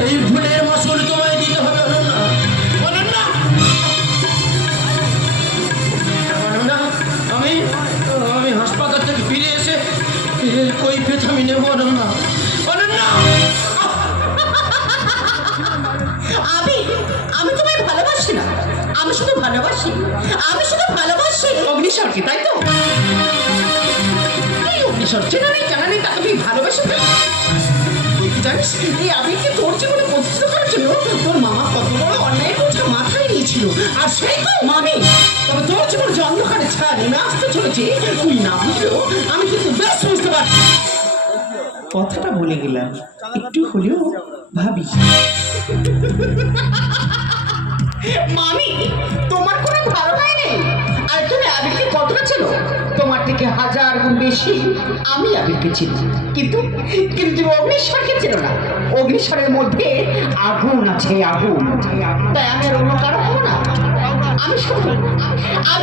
এই ভুলের মাসুল তোমায় দিতে হবে অনন্যা। অনন্যা, অনন্যা, আমি আমি হাসপাতাল থেকে ফিরে এসে এর কৈফিয়ত আমি নেব অনন্যা। অনন্যা, আমি আমি তোমায় ভালোবাসি না, আমি শুধু ভালোবাসি, আমি শুধু ভালোবাসি অগ্নিস্বরকে, তাই তো? এই অগ্নিস্বর চেনা নেই জানা নেই তা তুমি ভালোবাসো না? তুই কি জানিস এই আবিরকে তোর জীবনে প্রতিষ্ঠিত করার জন্য তোর মামা কত বড় অন্যায় বোঝা মাথায় নিয়েছিল, আর সেই তো মামি। তবে তোর জীবন যে অন্ধকারে ছায়া নেমে আসতে চলেছে তুই না বুঝলেও আমি কিন্তু বেশ বুঝতে পারছি। কথাটা বলে গেলাম, একটু হলেও ভাবি। মামি, তোমার কোনো ভালো হয় নেই, আর তুমি আবিরকে কতটা ছিল? তোমার থেকে হাজার গুণ বেশি আমি আবিরকে চিনি, কিন্তু কিন্তু তুমি অগ্নিস্বরকে চেনো না। অগ্নিস্বরের মধ্যে আগুন আছে, আগুন। তাই আমি আর অন্য কারো হবো না। আমি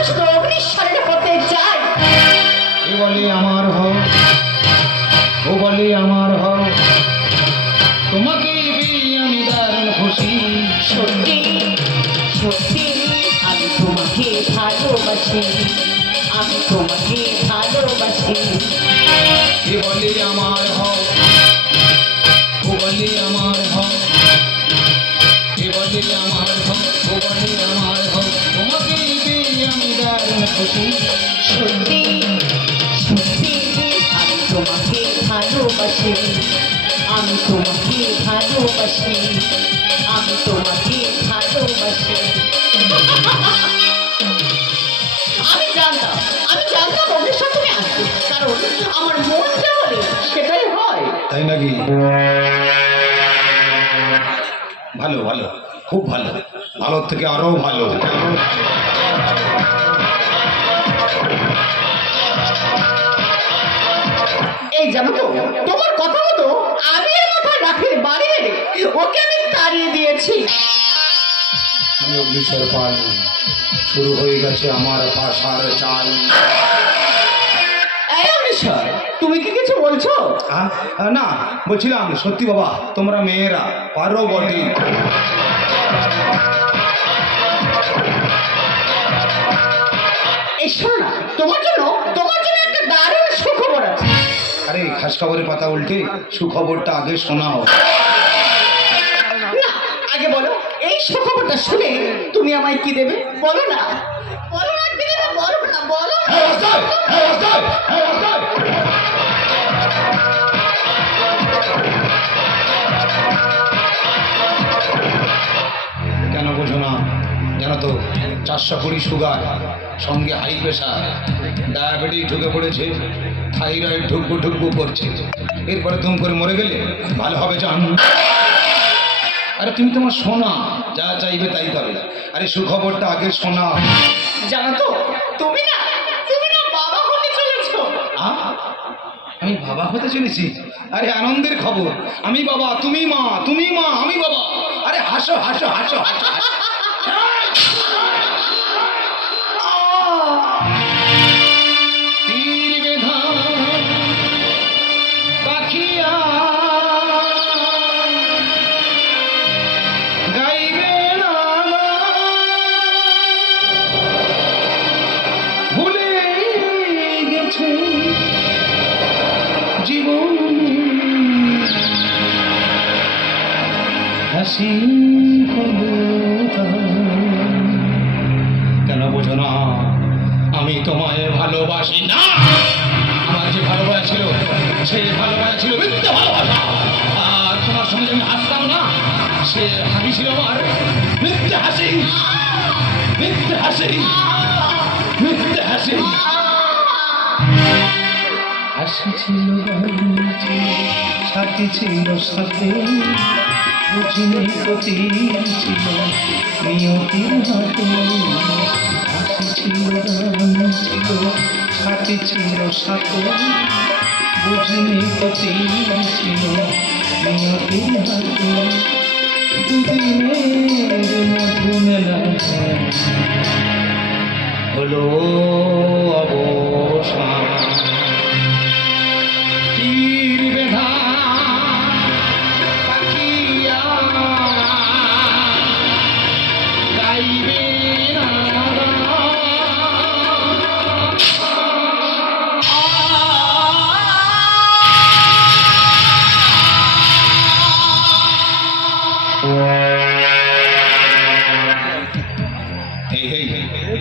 শুধু অগ্নিস্বরকে হতে চাই। এ বলে আমার হও, ও বলে আমার হও, তোমাকে পেয়ে আমি দারুণ খুশি। সত্যি সত্যি আমি তোমাকে ভালোবাসি, আমি তোমাকে ভালোবাসি। এ বলে আমার হও, ও বলে আমার হও, এ বলে আমার হও, ও বলে আমার হও, তোমাকে পেয়ে আমি দারুণ খুশি। সত্যি সত্যি আমি তোমাকে ভালোবাসি, আমি তোমাকে ভালোবাসি, আমি তোমাকে ভালোবাসি। আমি জানতাম অগ্নিস্বর তুমি আসবে, কারণ আমার মন যা বলে সেটাই হয়। তাই নাকি? ভালো ভালো, খুব ভালো, ভালোর থেকে আরো ভালো। এই জানো তো, তোমার কথা মতো আমি এর মাথায় রাখে বাড়ি মেরে ওকে আমি তাড়িয়ে দিয়েছি। আমি অগ্নিস্বর পাল, শুরু হয়ে গেছে আমার পাশার চাল। এই অগ্নিস্বর, তুমি কি কিছু বলছো? না, বলছিলাম সত্যি বাবা, তোমরা মেয়েরা পারো বটে। এই শোনো না, তোমার জন্য একটা দারুণ সুখবর আছে। আরে খাস খবরের পাতা উল্টে সুখবরটা আগে শোনাও। না, আগে বলো এই সুখবরটা শুনে তুমি আমায় কি দেবে? বলো না, বলো না কি দেবে, বলো না, বলো না। কেন বোঝো না? জানো তো 420 সুগার, সঙ্গে হাই প্রেশার, ডায়াবেটিস ঢুকে পড়েছে, থাইরয়েড ঢুকবো ঢুকবো করছে। এরপরে তুম করে মরে গেলে ভালো হবে জান। আরে তুমি তোমার শোনা, যা চাইবে তাই পাবে। আরে সুখবরটা আগে শোনা। জানো তো, তুমি না বাবা হতে চলেছো। আমি বাবা হতে চলেছি? আরে আনন্দের খবর, আমি বাবা, তুমি মা, তুমি মা, আমি বাবা। আরে হাসো হাসো হাসো হাসো হাসো। তীর বেধা পাখিয়া গাইবে না ভুলে গেছে জীবন হাসি। কেন বোঝো না? আমি তোমায় ভালোবাসি না। আমার যে ভালোবাসা ছিল, সে ভালোবাসা ছিল মিথ্যে ভালোবাসা। আর তোমার সঙ্গে আমি হাসতাম না, সে হাসি ছিল আমার মিথ্যে হাসি, মিথ্যে হাসি, মিথ্যে হাসি। হাসি ছিল সাথী ছিল সাথে, বুঝিনি গতি ছিল নিয়তির হাতে। হাসি ছিল ছিল সাথী ছিল সাথে, বুঝিনি গতি ছিল নিয়তির হাতে। দুদিনের মধু মেলা হলো অবসান। তীর বেধা পাখিয়া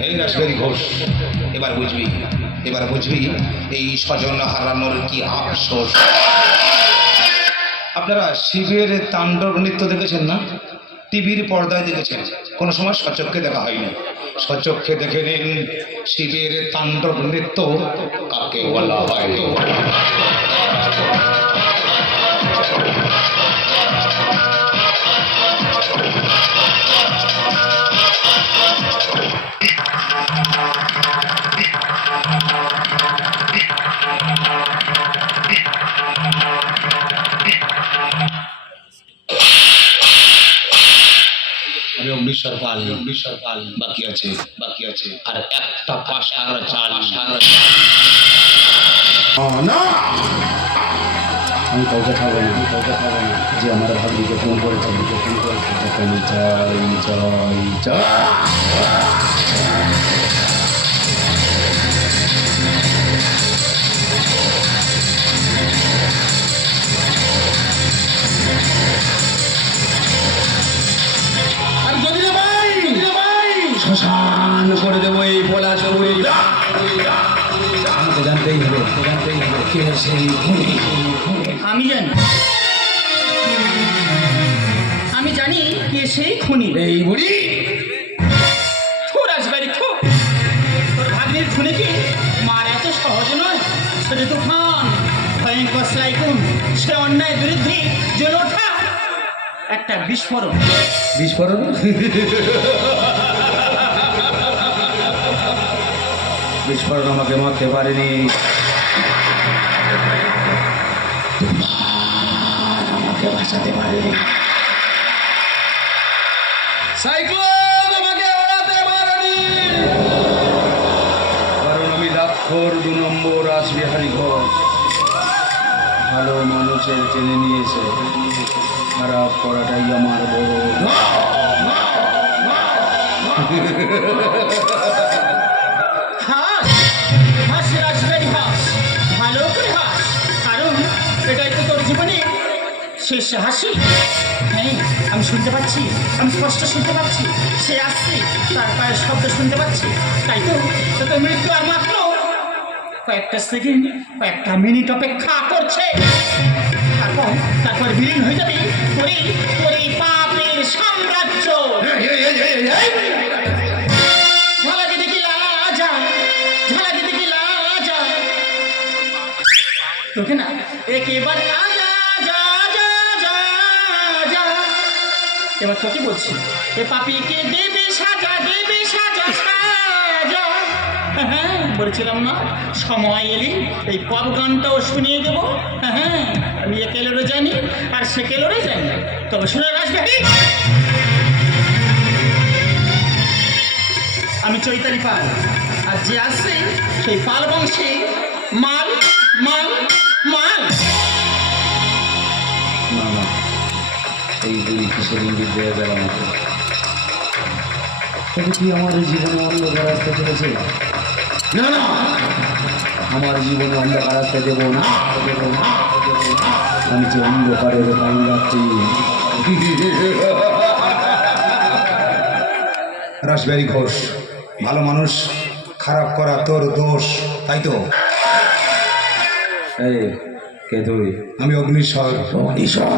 এই রাসবিহারী ঘোষ, এবার বুঝবি, এবার বুঝবি এই স্বজন হারানোর কি আফসোস। আপনারা শিবের তাণ্ডব নৃত্য দেখেছেন না? টিভির পর্দায় দেখেছেন, কোনো সময় সচক্ষে দেখা হয়নি। সচক্ষে দেখে নিন শিবের তাণ্ডব নৃত্য কাকে বলা হয়। আমি অগ্নিশ্বর পাল, বাকি আছে, আর একটা পাশার চাল। না, আমি কাউকে খাবো না, যে আমার ভাগ্যকে ফোন করেছে, আমি চাই। আর যদি না ভাই শ্মশান করে দেবো এই বলা চলবে। আমাকে জানতেই হবে কে সেই খুনি। আমি জানি কে সেই খুনি। এই বুড়ি তোর আসবাড়ি তোর ভাগ্নের খুনে কি মার এত সহজ নয়। সেটা তুফান ভয়ঙ্কর সাইকুন, সে অন্যায় বিরুদ্ধে জ্বলে ওঠা একটা বিস্ফোরণ। বিস্ফোরণ আমাকে মারতে পারেনি, আমাকে বাঁচাতে পারেনি। সাইক্লোন আমাকে ওড়াতে পারেনি, কারণ আমি লাক্ষর 2 নম্বর রাসবিহারী ঘোষ। ভালো মানুষের চেনে নিয়েছে, খারাপ করাটাই আমার বড়। হাস রাজবাড়ি হাস, ভালো করে হাস, কারণ এটাই তো তোর জীবনে শেষ হাসি। হ্যাঁ, আমি শুনতে পাচ্ছি, আমি স্পষ্ট শুনতে পাচ্ছি, সে আসছে, তার পায়ের শব্দ শুনতে পাচ্ছি। তাই তো তোর মৃত্যু আর মাত্র কয়েকটা সেকেন্ড, কয়েকটা মিনিট অপেক্ষা করছে। তারপর বিলীন হয়ে যাবে তোর এই পাপের সাম্রাজ্য। ঝালাকে দেখি লাজা, ঝালাকে দেখি লাজা, তোকে না একেবারে আজা যা যা যা যা। এবার তোকে বলছি, এ পাপিকে দেবে সাজা, দেবে সাজা সাজা। হ্যাঁ, বলেছিলাম না সময় এলে এই পপ গানটাও শুনিয়ে দেবো। হ্যাঁ, আমি এ কেলোরে জানি আর সে কেলোরে জানি। তবে শুনে রাসবিহারী, আমি চৈতালি পাল, আর যে আসছে সেই পাল বংশে মাল মাল মাল। না, এই বুড়ি কিসের ইঙ্গিত দেওয়া গেল আমাকে? তবে কি আমার জীবনে অন্ধকার আসতে চলেছে? না, আমার জীবনে অন্ধকার আসতে দেবো না। আমি যে অন্ধকারের যাত্রী। রাসবিহারী ঘোষ, ভালো মানুষ খারাপ করা তোর দোষ, তাই তো? এই কে তুই? আমি অগ্নিশ্বর। অগ্নিশ্বর।